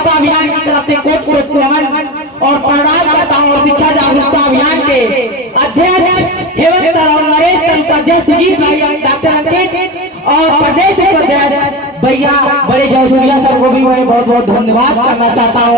जागरूकता अभियान की तरफ से कोट कोट नमन और प्रणाम करता हूँ। और शिक्षा जागरूकता अभियान के अध्यक्ष हेमंत सर और नरेश सर, उपाध्यक्ष सुजीत भाई, डॉक्टर अंकित और प्रदेश उपाध्यक्ष भैया बड़े जयसूर्या सर को भी मैं बहुत बहुत धन्यवाद करना चाहता हूँ।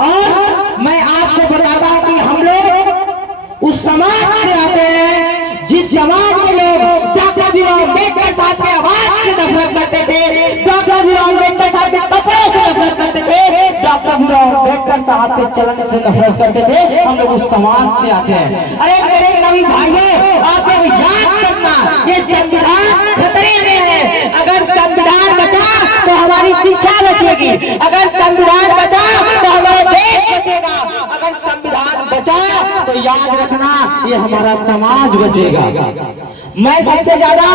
और मैं आपको बताता हूँ कि हम लोग उस समाज से आते हैं जिस समाज में लोग डॉक्टर भीमराव अम्बेडकर साहब के आवाज से नफरत करते थे, डॉक्टर भीमराव अम्बेडकर साहब के कपड़े से नफरत करते थे, डॉक्टर भीमराव अम्बेडकर साहब के चलन से नफरत करते थे। हम लोग उस समाज से आते हैं। अरे मेरे नवीन भाइयों, आप लोग याद करना, ये संविधान खतरे में है। अगर संविधान बचा तो हमारी शिक्षा बचेगी, अगर संविधान बचा तो हमारा देश बचेगा, अगर संविधान बचा तो याद रखना ये हमारा समाज बचेगा। मैं सबसे ज्यादा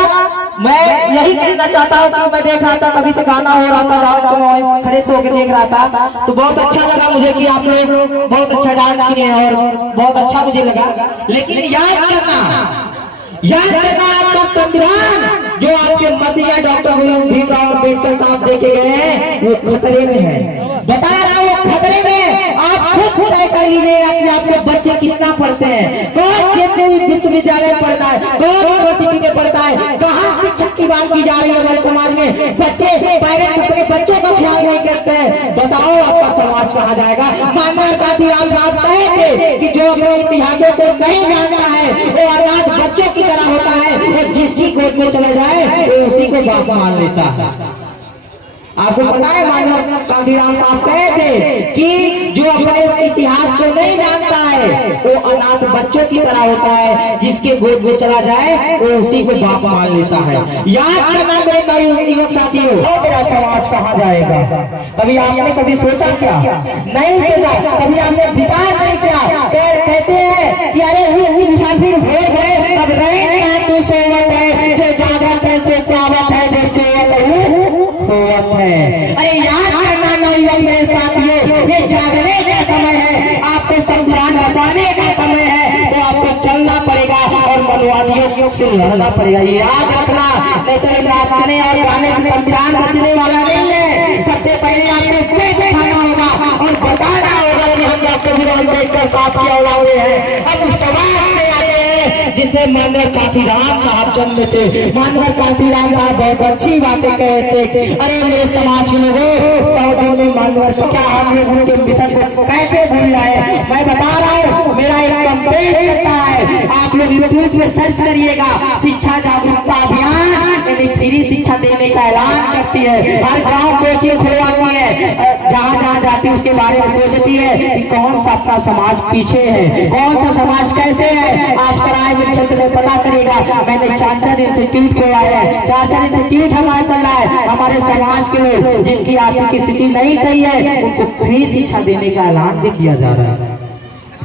मैं यही कहना चाहता हूँ कि मैं देख रहा था, कभी से गाना हो रहा था, रात को खड़े होकर देख रहा था, तो बहुत अच्छा लगा मुझे कि आप लोग बहुत अच्छा डांस किए और बहुत अच्छा मुझे लगा। लेकिन याद करना आपका संविधान जो आपके मसीहा डॉक्टर भीमराव अम्बेडकर साहब देखे गए हैं वो खतरे में है। बता रहा हूँ वो खतरे में। आप खुद तय कर लीजिएगा कि आपके बच्चे कितना पढ़ते हैं, कौन कितने विश्वविद्यालय में पढ़ता है, कौन यूनिवर्सिटी में पढ़ता है, कहाँ शिक्षक की बात की जा रही है हमारे समाज में। बच्चे पेरेंट्स अपने बच्चों का ख्याल नहीं करते हैं। बताओ आपका समाज कहाँ जाएगा। माननीय कांशीराम साहब कहे थे कि जो अपने इतिहासों को नहीं जानता है वो अनाथ बच्चों की तरह होता है, और जिसकी गोद में चले जाए वो उसी को बाप मान लेता है। आपको पता है माननीय कांशीराम साहब कहे थे कि जो अपने इतिहास को नहीं जानता है वो अनाथ बच्चों की तरह होता है, जिसके गोद में चला जाए वो उसी को बाप मान लेता है। याद करना मेरे युवक साथियों, मेरा समाज कहाँ जाएगा। कभी आपने कभी सोचा क्या? नहीं सोचा। कभी आपने विचार नहीं किया। कहते हैं कि अरे मुसाफिर भेड़ गए, अब रहे तू सोवत है, जो जागत है जो प्रावत है, जो सोवत है। अरे याद करना नौयुवक मेरे साथियों, ये जागने का समय है, आपको संविधान बचाने का समय है, तो आपको चलना पड़ेगा और मनवादियों से लड़ना पड़ेगा। ये याद रखना, नहीं तो नाचने और गाने से संविधान बचने वाला नहीं है। सबसे पहले आपको पेट दिखाना होगा और बताना होगा कि हम डॉक्टर भीमराव अम्बेडकर साहब की औलादे हैं। हम उस समाज से आते हैं जिसे माननीय कांशीराम साहब जन्मे थे। माननीय कांशीराम साहब बहुत अच्छी बातें कहते थे। अरे मेरे समाज के लोगों, 100 दिन में माननीय को क्या हम लोग उनके मिशन को कैसे भूल जाए। मैं बता रहा हूँ, मेरा एक कैंपेन चलता है, आप लोग यूट्यूब पे सर्च करिएगा, शिक्षा जागरूकता अभियान, यानी फ्री शिक्षा देने का ऐलान करती है। हर गाँव कोचिंग खुलवाती है, जहाँ जहाँ जाती है उसके बारे में सोचती है कि कौन सा अपना समाज पीछे है, कौन सा समाज कैसे है। आप सराय में क्षेत्र में पता करेगा। मैंने 4 इंस्टीट्यूट खोला है, 4 इंस्टीट्यूट हमारा चल रहा है। हमारे समाज के लोग जिनकी आर्थिक स्थिति नहीं सही है उनको फ्री शिक्षा देने का ऐलान भी किया जा रहा है।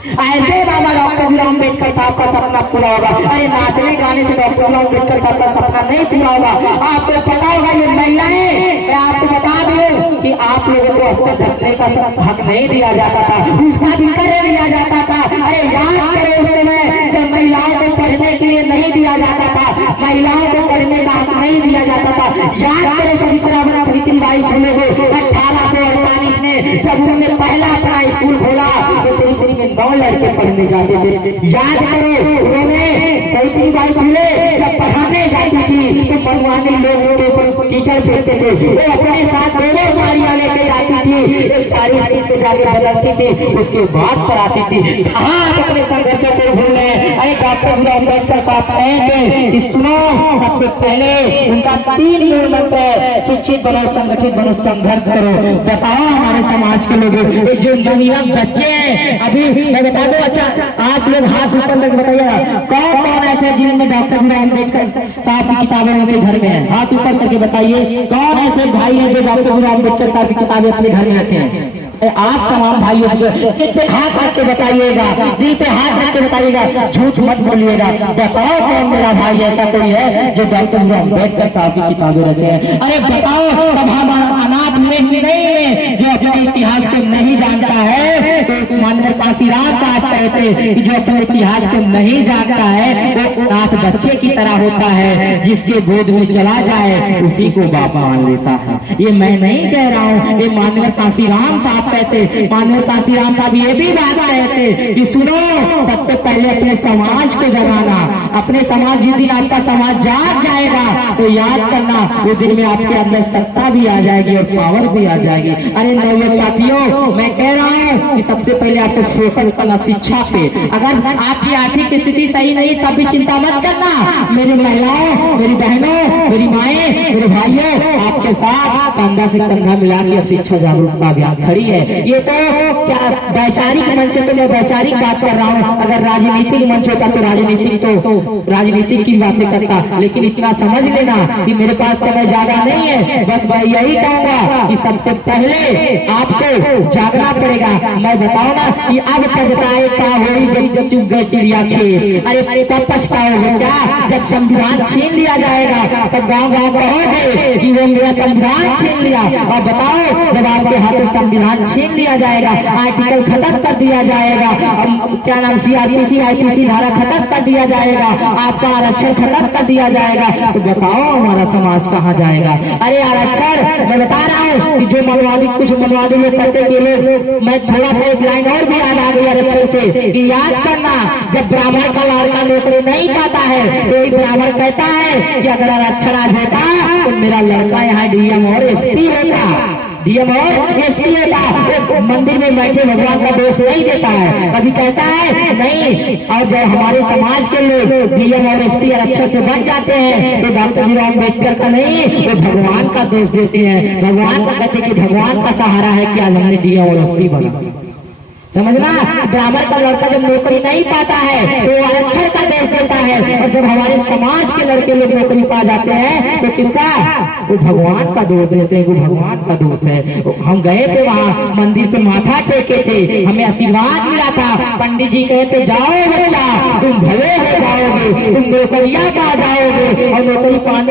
ऐसे बाबा डॉक्टर भीमराव अम्बेडकर साहब का सपना पूरा होगा। अरे नाचने गाने से डॉक्टर भीमराव अम्बेडकर साहब का सपना नहीं पूरा होगा। आपको पता होगा ये महिलाएं, मैं आपको बता दूं कि आप लोगों को अस्तर ढकने का हक नहीं दिया जाता था, उसका भी कर दिया जाता था। अरे याद करो उस समय जब महिलाओं को पढ़ने के लिए नहीं दिया जाता था, महिलाओं को पढ़ने का हक नहीं दिया जाता था। याद करो सावित्रीबाई फुले को 1848 में जब उन्होंने पहला अपना स्कूल खोला तो त्रिपुरी में 9 लड़के पढ़ने जाते थे। याद करो उन्होंने सावित्रीबाई फुले जब पढ़ाने जाती थी तो मनमाने लोग उनके ऊपर टीचर फेंकते थे। वो अपने साथ 2 साड़ियां लेके जाती थी, एक साड़ी स्कूल पे जाके बदलती थी, उसके बाद पढ़ाती थी। हाँ, अपने संघर्षों को भूल रहे हैं। अरे डॉक्टर भीमराव अम्बेडकर साहब कहेंगे, सुनो, सबसे पहले उनका 3 मूल मंत्र है, शिक्षित बनो, संगठित बनो, संघर्ष करो। बताओ हमारे समाज के लोग जो नवयुवक बच्चे हैं, अभी मैं बता दूं, अच्छा आप लोग हाथ ऊपर करके बताइए कौन कौन ऐसे जिनमें डॉक्टर भीमराव अम्बेडकर साहब की किताबें उनके घर में है। हाथ ऊपर करके बताइए कौन ऐसे भाई है जो डॉक्टर भीमराव अम्बेडकर साहब की किताबें अपने घर में रखे हैं। आप तमाम भाइयों दिल पे हाथ रख के बताइएगा, दिल पे हाथ रख के बताइएगा, झूठ मत बोलिएगा। बताओ कौन मेरा भाई ऐसा कोई है जो डॉक्टर भीमराव अम्बेडकर साहब की किताबें रखे हैं। अरे बताओ, तब हमारा अनाथ में नहीं जो अपने इतिहास को नहीं जानता है, तो माननीय कांशीराम साहब कहते कि जो अपने इतिहास को नहीं जानता है वो नाथ बच्चे की तरह होता है, जिसके गोद में चला जाए उसी को बाप मान लेता है। ये मैं नहीं कह रहा हूँ, ये माननीय कांशीराम साहब कहते। माननीय कांशीराम साहब ये भी बात कहते कि सुनो, सबसे पहले अपने समाज को जगाना, अपने समाज, जिस दिन आपका समाज जाग जाएगा तो याद करना, वो दिन में आपके अंदर सत्ता भी आ जाएगी और पावर भी आ जाएगी। अरे नवयुवक साथियों, मैं कह रहा हूँ कि सबसे पहले आपको फोकस करना शिक्षा पे। अगर आपकी आर्थिक स्थिति सही नहीं तब भी चिंता मत करना। मेरी महिलाओं, मेरी बहनों, मेरी माएं, मेरे भाइयों, आपके साथ कंधा से कंधा मिला के शिक्षा जागरूकता अभियान खड़ी है। ये तो क्या वैचारिक मंच है, तो मैं वैचारिक बात कर रहा हूँ। अगर राजनीतिक मंच होता तो राजनीतिक की बातें करता, लेकिन इतना समझ लेना कि मेरे पास समय ज्यादा नहीं है। बस मैं यही कहूंगा कि सबसे पहले आपको जागना पड़ेगा। मैं बताऊं ना कि अब पछताए का होई जब चुग गए चिड़िया खेत। अरे तब पछताओगे क्या, जब संविधान छीन लिया जाएगा तब गांव गांव कहोगे कि वो मेरा संविधान छीन लिया। और बताओ, जब आपके हाथों संविधान छीन लिया जाएगा, आर्टिकल खत्म कर दिया जाएगा, क्या नाम CRPC IPC धारा खत्म कर दिया जाएगा, आपका आरक्षण खत्म कर दिया जाएगा, तो बताओ हमारा समाज कहाँ जाएगा। अरे आरक्षण, मैं बता रहा हूँ कि जो मनवादी, कुछ मनवादी लोग कहते कि लोग, मैं थोड़ा सा एक लाइन और भी याद आ गई आरक्षण से कि याद करना, जब ब्राह्मण का लड़का नौकरी नहीं पाता है तो एक ब्राह्मण कहता है कि अगर आरक्षण आज होता तो मेरा लड़का यहाँ DM और SP होता, DM और SP होता। मंदिर में बैठे भगवान का दोष नहीं देता है, कभी कहता है नहीं। और जब हमारे समाज के लोग DM और SP आरक्षण से बच जाते हैं तो डॉक्टर भीमराव अम्बेडकर का नहीं, वो भगवान का दोष देते हैं। भगवान का कहते कि भगवान का सहारा है कि आज हमने DM और SP बना। समझना, ब्राह्मण का लड़का जब नौकरी नहीं पाता है तो आरक्षण का दोष देता है, और जब हमारे समाज के लड़के लोग नौकरी पा जाते हैं तो किसका, वो भगवान का दोष देते हैं, वो भगवान का दोष है। हम गए थे वहाँ मंदिर पे, माथा टेके थे, हमें आशीर्वाद मिला था। पंडित जी कहते जाओ बच्चा, तुम भले हो जाओगे, तुम नौकरियां पा जाओगे, और नौकरी पाने